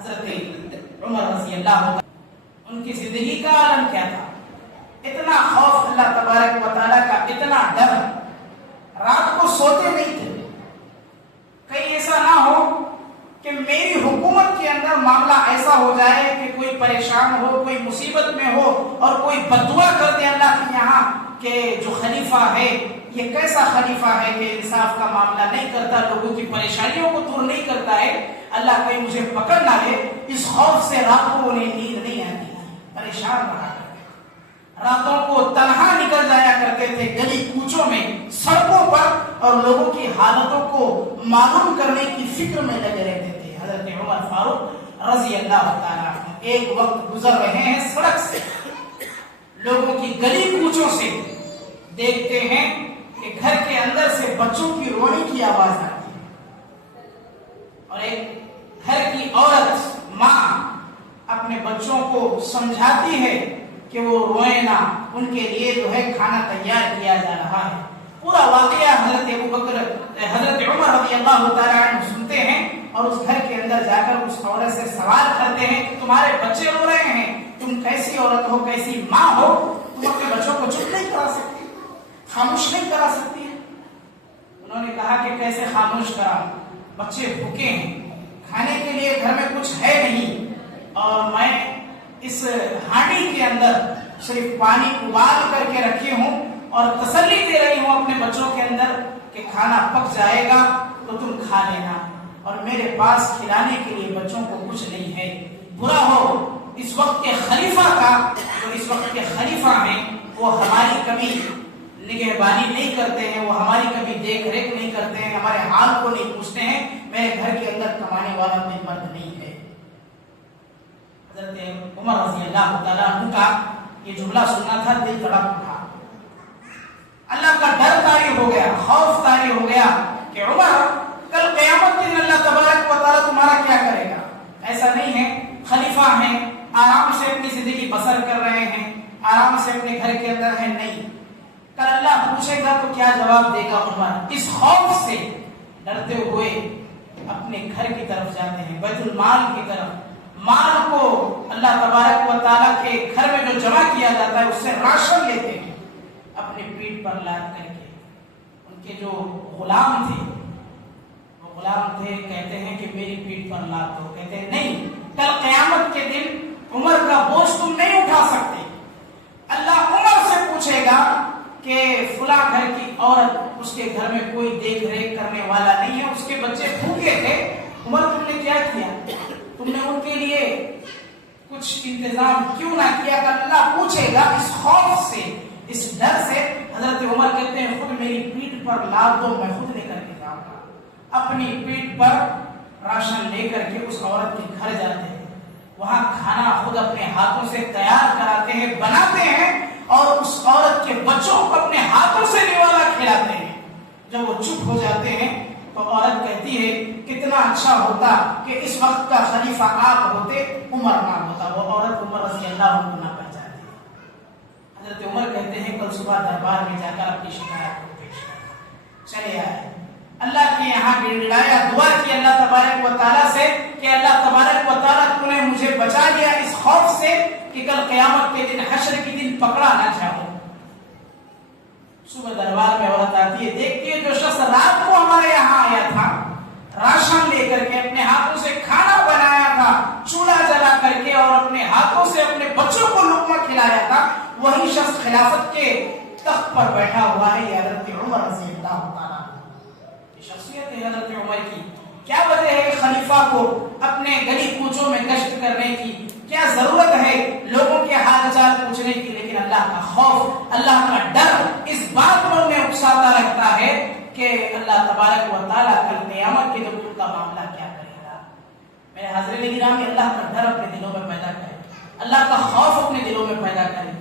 حضرت عمر رضی اللہ عنہ ان کی زندگی کا عالم کیا تھا؟ اتنا خوف اللہ تبارک و تعالیٰ کا، اتنا ڈر، رات کو سوتے نہیں تھے. کہیں ایسا نہ ہو کہ میری حکومت کے اندر معاملہ ایسا ہو جائے کہ کوئی پریشان ہو، کوئی مصیبت میں ہو اور کوئی بددعا کر دے اللہ کے یہاں کہ جو خلیفہ ہے یہ کیسا خلیفہ ہے کہ انصاف کا معاملہ نہیں کرتا، لوگوں کی پریشانیوں کو دور نہیں کرتا ہے، اللہ کہیں مجھے پکڑ نہ لے. اس خوف سے رات کو انہیں نیند نہیں آتی، پریشان رہا کرتے، راتوں کو تنہا نکل جایا کرتے تھے گلی کوچوں میں، سڑکوں پر، اور لوگوں کی حالتوں کو معلوم کرنے کی فکر میں لگے رہتے تھے. حضرت عمر فاروق رضی اللہ تعالیٰ عنہ ایک وقت گزر رہے ہیں سڑک سے، لوگوں کی گلی کوچوں سے، دیکھتے ہیں کہ گھر کے اندر سے بچوں کی رونے کی آواز آتی ہے، اور ایک گھر کی عورت، ماں، اپنے بچوں کو سمجھاتی ہے کہ وہ روئیں نہ، ان کے لیے جو ہے کھانا تیار کیا جا رہا ہے. پورا واقعہ حضرت عمر رضی اللہ تعالیٰ عنہ سنتے ہیں اور اس گھر کے اندر جا کر اس عورت سے سوال کرتے ہیں کہ تمہارے بچے رو رہے ہیں، تم کیسی عورت ہو، کیسی ماں ہو، تم اپنے بچوں کو چپ نہیں کرا سکتی، خاموش نہیں کرا سکتی ہے؟ انہوں نے کہا کہ کیسے خاموش کرا، بچے بھوکے ہیں، کھانے کے لیے گھر میں کچھ ہے نہیں، اور میں اس ہانڈی کے اندر صرف پانی ابال کر کے رکھی ہوں اور تسلی دے رہی ہوں اپنے بچوں کے اندر کہ کھانا پک جائے گا تو تم کھا لینا، اور میرے پاس کھلانے کے لیے بچوں کو کچھ نہیں ہے. برا ہو اس وقت کے خلیفہ کا، جو اس وقت کے خلیفہ ہیں وہ ہماری کبھی نگہبانی نہیں کرتے ہیں، وہ ہماری کبھی دیکھ ریکھ نہیں کرتے ہیں، ہمارے حال کو نہیں پوچھتے ہیں، میرے گھر کے اندر کمانے والا کوئی مرد نہیں ہے. حضرت عمر رضی اللہ تعالیٰ عنہ کا یہ جملہ سننا تھا، دل تڑپ اٹھا، اللہ کا ڈر طاری ہو گیا، خوف طاری ہو گیا کہ عمر کل قیامت کے دن اللہ تبارک و تعالیٰ تمہارا کیا کرے گا؟ ایسا نہیں ہے، خلیفہ ہیں، آرام سے اپنی زندگی بسر کر رہے ہیں، آرام سے اپنے گھر کے اندر ہیں، نہیں، کل اللہ پوچھے گا تو کیا جواب دے گا عمر؟ اس خوف سے ڈرتے ہوئے اپنے گھر کی طرف جاتے ہیں، بیت المال کی طرف. مال کو اللہ تبارک و تعالیٰ کے گھر میں جو جمع کیا جاتا ہے اس سے راشن لیتے ہیں، اپنے پیٹ پر لاد کر کے. ان کے جو غلام تھے، وہ غلام تھے، کہتے ہیں کہ میری پیٹ پر لاد دو، کہتے ہیں نہیں، کل قیامت کے دن عمر کا بوجھ تم نہیں اٹھا سکتے. اللہ عمر سے پوچھے گا کہ فلاں گھر کی عورت، اس کے گھر میں کوئی دیکھ ریکھ کرنے والا نہیں ہے، اس کے بچے بھوکے تھے، عمر تم نے کیا کیا؟ تم نے ان کے لیے کچھ انتظام کیوں نہ کیا؟ کہ اللہ پوچھے گا. اس خوف سے، اس ڈر سے حضرت عمر کہتے ہیں خود میری پیٹ پر لاد دو، میں خود لے کر کے جاؤں گا. اپنی پیٹ پر راشن لے کر کے اس عورت کے گھر جاتے ہیں، وہاں کھانا خود اپنے ہاتھوں سے تیار کراتے ہیں، بناتے ہیں، اور اس عورت کے بچوں کو اپنے ہاتھوں سے نوالا کھلاتے ہیں. جب وہ چپ ہو جاتے ہیں تو عورت کہتی ہے کتنا اچھا ہوتا کہ اس وقت کا خلیفہ آپ ہوتے، عمر نہ ہوتا. وہ عورت عمر رضی اللہ عنہ نہ پہچانتی. حضرت عمر کہتے ہیں کل صبح دربار میں جا کر اپنی شکایت کو پیش کر چلے آئے، اللہ کے یہاں گڑگڑایا، دعا کی اللہ تبارک و تعالیٰ سے کہ اللہ تبارک و تعالیٰ تو نے مجھے بچا لیا اس خوف سے کہ کل قیامت کے دن، حشر کے دن پکڑا نہ جاؤں. صبح دربار میں عورت آتی ہے، دیکھتی ہے جو شخص رات کو ہمارے یہاں آیا تھا، راشن لے کر کے اپنے ہاتھوں سے کھانا بنایا تھا، چولہا جلا کر کے، اور اپنے ہاتھوں سے اپنے بچوں کو لقمہ کھلایا تھا، وہی شخص خلافت کے تخت پر بیٹھا ہوا ہے. یہ حضرت عمر رضی اللہ تعالیٰ عنہ، شخصیت ہے حضرت عمر کی. کیا وجہ ہے خلیفہ کو اپنے گلی کوچوں میں گشت کرنے کی؟ کیا ضرورت ہے لوگوں کے حال چال پوچھنے کی؟ لیکن اللہ کا خوف، اللہ کا ڈر اس بات پر انہیں اکساتا رہتا ہے کہ اللہ تبارک و تعالیٰ کل قیامت کے دن کا معاملہ کیا کرے گا. میرے حاضرین گرامی، اللہ کا ڈر اپنے دلوں میں پیدا کرے، اللہ کا خوف اپنے دلوں میں پیدا کرے.